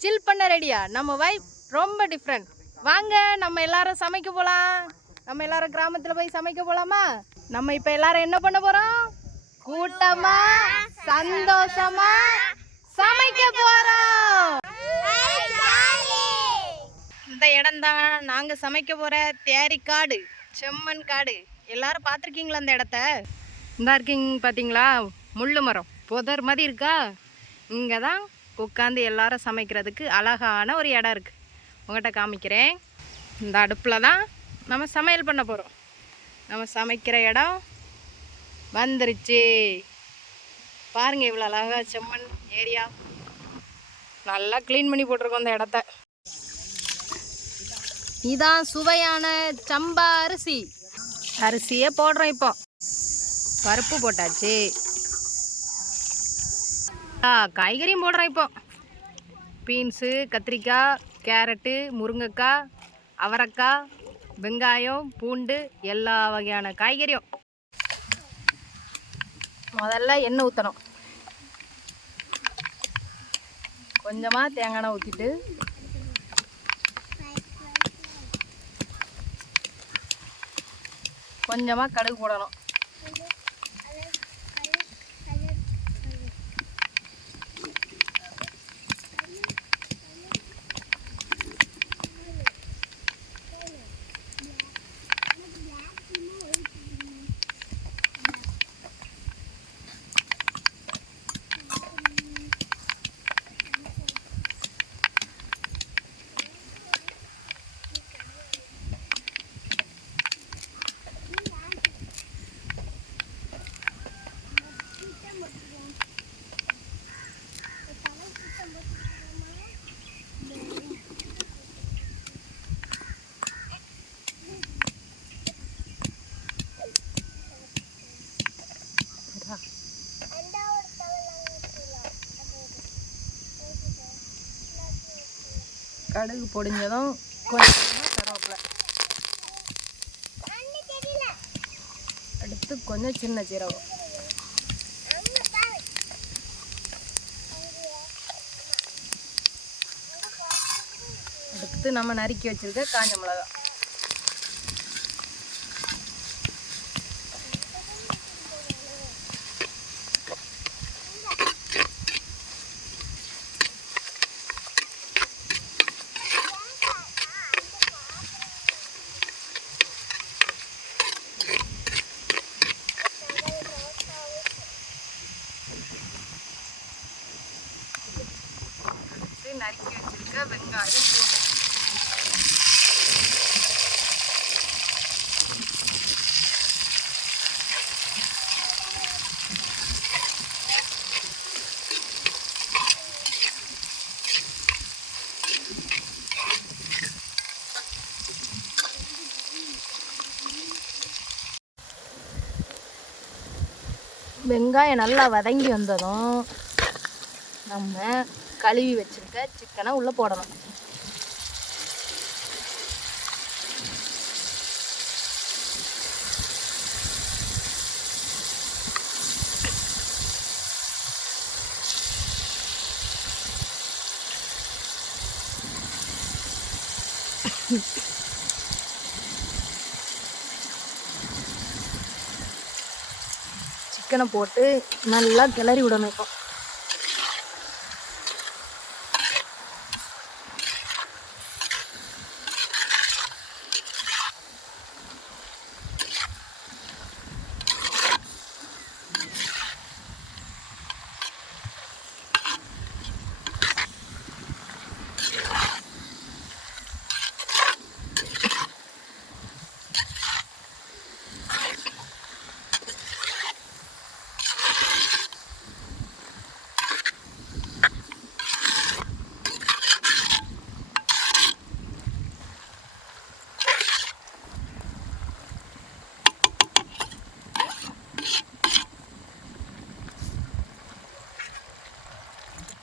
சில் பண்ண ரெடியா நம்ம வைப் ரொம்ப டிஃப்ரெண்ட் வாங்க நம்ம எல்லாரும் சமைக்க போகலாம் நம்ம எல்லாரும் கிராமத்தில் போய் சமைக்க போகலாமா நம்ம இப்போ எல்லாரும் என்ன பண்ண போகிறோம் கூட்டமா சந்தோஷமா சமைக்க போகிறோம் இந்த இடம் தான் நாங்கள் சமைக்க போகிற தேரி காடு செம்மண் காடு. எல்லாரும் பார்த்துருக்கீங்களா அந்த இடத்த? இந்த இருக்கீங்க பார்த்தீங்களா முள்ளு மரம். புதர் மாதிரி இருக்கா? இங்கே தான் உட்காந்து எல்லாரும் சமைக்கிறதுக்கு அழகான ஒரு இடம் இருக்குது உங்கள்கிட்ட காமிக்கிறேன். இந்த அடுப்பில் தான் நம்ம சமையல் பண்ண போகிறோம் நம்ம சமைக்கிற இடம் வந்துருச்சு. பாருங்க இவ்வளோ அழகாக செம்மண் ஏரியா. நல்லா க்ளீன் பண்ணி போட்டிருக்கோம் இந்த இடத்த. இதான் சுவையான சம்பா அரிசி. அரிசியே போடுறோம் இப்போ. பருப்பு போட்டாச்சு. காய்கறியும் போடுறோம் இப்போ. பீன்ஸு கத்திரிக்காய் கேரட்டு முருங்கைக்காய் அவரைக்காய் வெங்காயம் பூண்டு எல்லா வகையான காய்கறியும். முதல்ல எண்ணெய் ஊற்றணும் கொஞ்சமாக தேங்காய் எண்ணெய் ஊற்றிட்டு கொஞ்சமாக கடுகு போடணும். கடுகு பொடிஞ்சதும் கொஞ்சமாக கருவேப்பிலை அடுத்து கொஞ்சம் சின்ன சீரகம். அடுத்து நம்ம நறுக்கி வச்சிருக்க காஞ்ச மிளகா. நறுக்கி வச்சிருக்க வெங்காயம் பூண்டு வெங்காயம் நல்லா வதங்கி வந்ததும் நம்ம கழுவி வச்சிருக்க சிக்கனை உள்ளே போடணும். சிக்கனை போட்டு நல்லா கிளறி விடணும் இப்போ.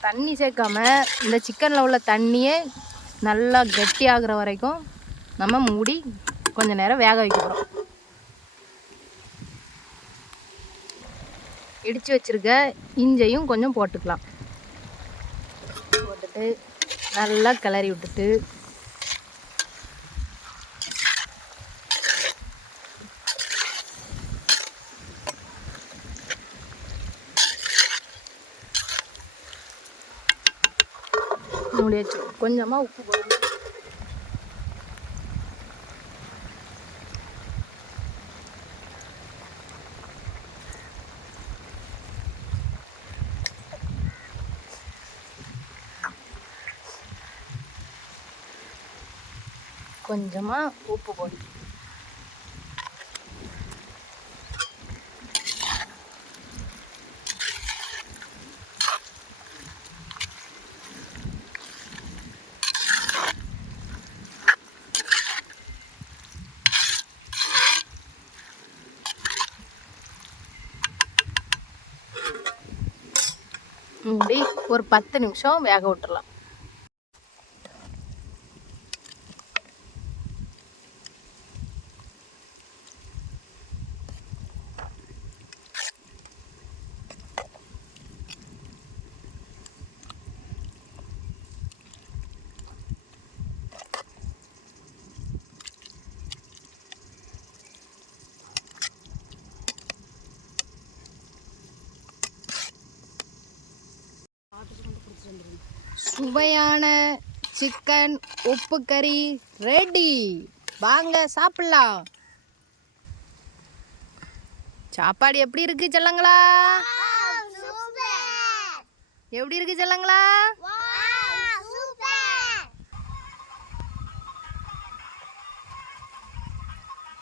தண்ணி சேர்க்காம இந்த சிக்கனில் உள்ள தண்ணியே நல்லா கெட்டியாகிற வரைக்கும் நம்ம மூடி கொஞ்சம் நேரம் வேக வைக்க போகிறோம் இடித்து வச்சிருக்க இஞ்சையும் கொஞ்சம் போட்டுக்கலாம். போட்டுட்டு நல்லா கிளறி விட்டுட்டு மூடி வச்சு கொஞ்சமாக உப்பு போடணும் கொஞ்சமாக உப்பு போடு. மூடி ஒரு பத்து நிமிஷம் வேக விட்டுறலாம். சுவையான சிக்கன் உப்பு கறி ரெடி வாங்க சாப்பிடலாம். சாப்பாடு எப்படி இருக்கு செல்லங்களா? எப்படி இருக்கு செல்லங்களா?